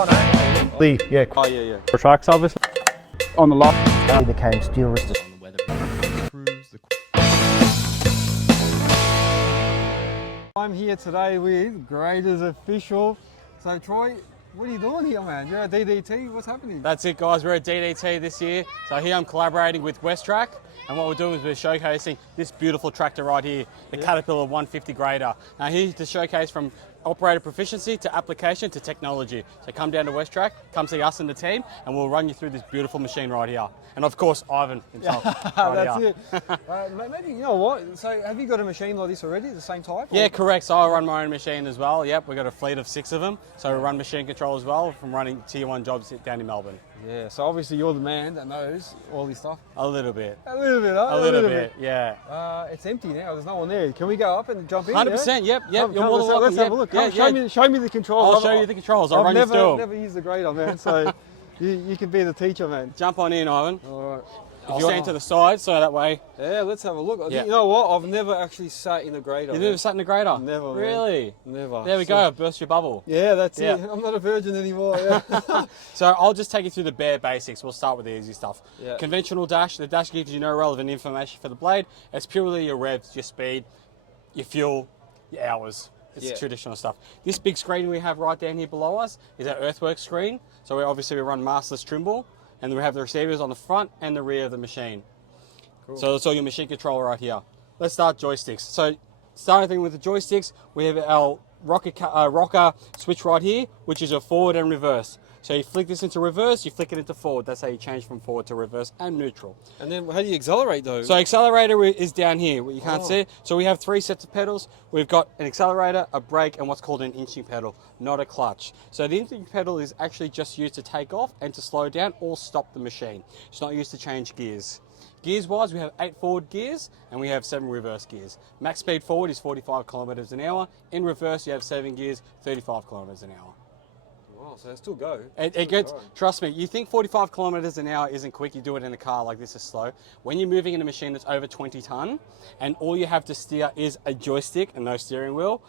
Oh no. Lee, yeah. Oh yeah. For tracks, obviously. On the lot. He became steel resistant. On the weather. I'm here today with Graders Official. So Troy, what are you doing here, man? You're at DDT, what's happening? That's it, guys. We're at DDT this year. So here I'm collaborating with Westrac, and what we're doing is we're showcasing this beautiful tractor right here, the Caterpillar 150 grader. Now here's to showcase from operator proficiency to application to technology. So come down to Westrac, come see us and the team, and we'll run you through this beautiful machine right here. And of course, Ivan himself. That's it. Maybe, you know what? So have you got a machine like this already, the same type? Yeah, correct. So I run my own machine as well. Yep, we've got a fleet of 6 of them. So we run machine control as well from running tier 1 jobs down in Melbourne. Yeah, so obviously you're the man that knows all this stuff. A little bit. A little bit, huh? A little bit, yeah. It's empty now, there's no one there. Can we go up and jump in? 100%, yeah? yep. You're more than welcome. Let's have a look. Show me the controls. I'll show you the controls. I'll run you through them. I've never used the grader, man, so you can be the teacher, man. Jump on in, Ivan. All right. If you stand to the side, so that way. Yeah, let's have a look. Yeah. You know what? I've never actually sat in a grader. You've never sat in a grader? Never, man. Really? Never. There we go, burst your bubble. Yeah, that's Yeah. it. I'm not a virgin anymore. Yeah. So I'll just take you through the bare basics. We'll start with the easy stuff. Yeah. Conventional dash. The dash gives you no relevant information for the blade. It's purely your revs, your speed, your fuel, your hours. It's traditional stuff. This big screen we have right down here below us is our earthwork screen. So we run mastless Trimble, and we have the receivers on the front and the rear of the machine. Cool. So that's all your machine control right here. Let's start joysticks. So starting with the joysticks, we have our rocker switch right here, which is your forward and reverse. So you flick this into reverse, you flick it into forward. That's how you change from forward to reverse and neutral. And then how do you accelerate those? So accelerator is down here, what you can't see. So we have 3 sets of pedals. We've got an accelerator, a brake, and what's called an inching pedal, not a clutch. So the inching pedal is actually just used to take off and to slow down or stop the machine. It's not used to change gears. Gears wise, we have 8 forward gears and we have 7 reverse gears. Max speed forward is 45 kilometers an hour. In reverse, you have 7 gears, 35 kilometers an hour. Wow, so they still go. It gets, trust me, you think 45 kilometers an hour isn't quick, you do it in a car like this is slow. When you're moving in a machine that's over 20 ton and all you have to steer is a joystick and no steering wheel,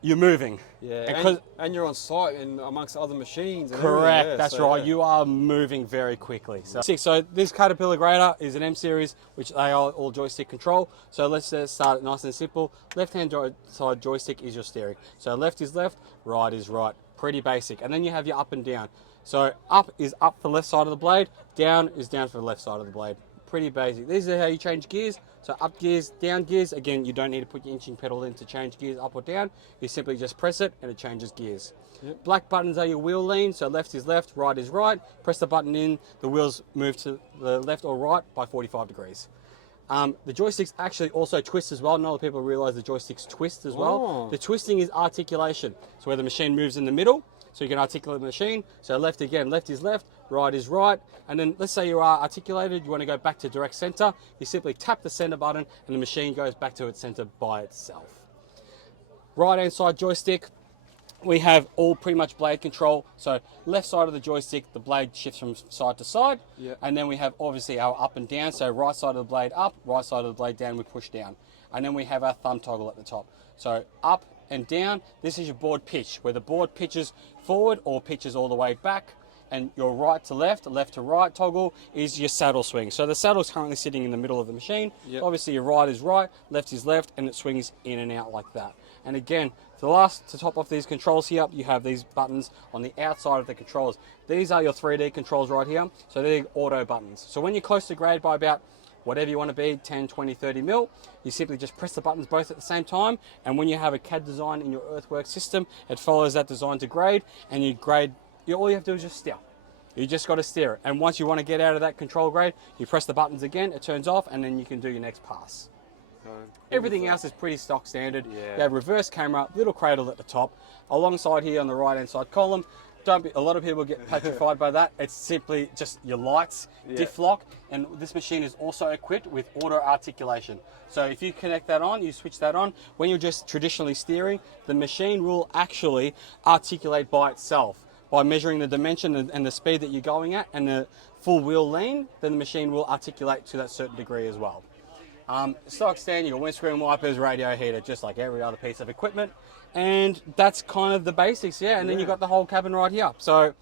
you're moving. Yeah, and you're on site and amongst other machines. And correct, yeah, that's so, right. Yeah. You are moving very quickly. So this Caterpillar grader is an M series, which they are all joystick control. So let's start it nice and simple. Left-hand side joystick is your steering. So left is left, right is right. Pretty basic. And then you have your up and down. So up is up for the left side of the blade, down is down for the left side of the blade. Pretty basic. These are how you change gears. So up gears, down gears. Again, you don't need to put your inching pedal in to change gears up or down. You simply just press it and it changes gears. Yep. Black buttons are your wheel lean. So left is left, right is right. Press the button in, the wheels move to the left or right by 45 degrees. The joysticks actually also twist as well. Not a lot of people realize the joysticks twist as well. Oh. The twisting is articulation. So where the machine moves in the middle, so you can articulate the machine. So left again, left is left, right is right. And then let's say you are articulated, you want to go back to direct center. You simply tap the center button and the machine goes back to its center by itself. Right hand side joystick, we have all pretty much blade control. So left side of the joystick, the blade shifts from side to side. Yep. And then we have obviously our up and down. So right side of the blade up, right side of the blade down, we push down. And then we have our thumb toggle at the top. So up and down, this is your board pitch, where the board pitches forward or pitches all the way back. And your right to left, left to right toggle is your saddle swing. So the saddle is currently sitting in the middle of the machine. Yep. Obviously your right is right, left is left, and it swings in and out like that. And again, to top off these controls here, you have these buttons on the outside of the controls. These are your 3D controls right here. So they're auto buttons. So when you're close to grade by about whatever you want to be, 10, 20, 30 mil, you simply just press the buttons both at the same time. And when you have a CAD design in your earthwork system, it follows that design to grade, and you grade, all you have to do is just steer. You just got to steer it. And once you want to get out of that control grade, you press the buttons again, it turns off, and then you can do your next pass. Everything else is pretty stock standard. Yeah. You have reverse camera, little cradle at the top. Alongside here on the right hand side column, a lot of people get petrified by that. It's simply just your lights, diff lock, and this machine is also equipped with auto articulation. So if you connect that on, you switch that on, when you're just traditionally steering, the machine will actually articulate by itself. By measuring the dimension and the speed that you're going at and the full wheel lean, then the machine will articulate to that certain degree as well. Stock stand, you got windscreen wipers, radio heater, just like every other piece of equipment. And that's kind of the basics, yeah. And then you got the whole cabin right here. So,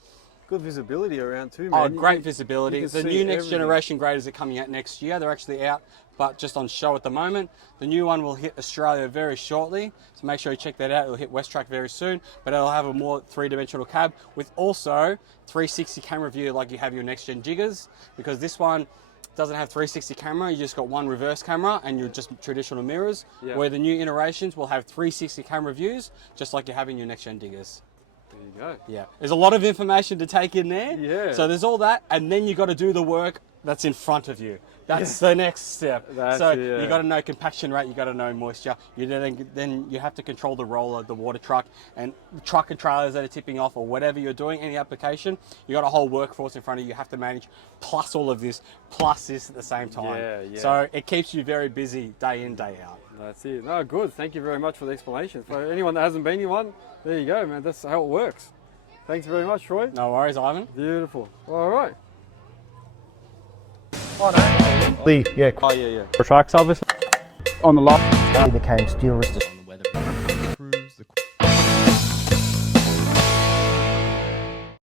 Good visibility around too, oh, man. great visibility. can The see new next everything. generation graders are coming out next year. They're actually out, but just on show at the moment. The new one will hit Australia very shortly, so make sure you check that out. It'll hit Westrac very soon, but it'll have a more three-dimensional cab with also 360 camera view like you have your next gen jiggers, because this one doesn't have 360 camera. You just got one reverse camera and you're just traditional mirrors. Yeah. Where the new iterations will have 360 camera views, just like you have in your next gen diggers. There you go. Yeah, there's a lot of information to take in there. Yeah. So there's all that, and then you got to do the work that's in front of you. That's the next step. So you got to know compaction rate, you got to know moisture. You then you have to control the roller, the water truck, and the truck and trailers that are tipping off, or whatever you're doing, any application. You got a whole workforce in front of you. You have to manage, plus all of this, plus this at the same time. Yeah, yeah. So it keeps you very busy day in, day out. That's it. No, good. Thank you very much for the explanation. For anyone that hasn't been in one, there you go, man. That's how it works. Thanks very much, Troy. No worries, Ivan. Beautiful. All right. Yeah, Oh, yeah, yeah. Westrac, obviously. On the lot. he became steel wristed.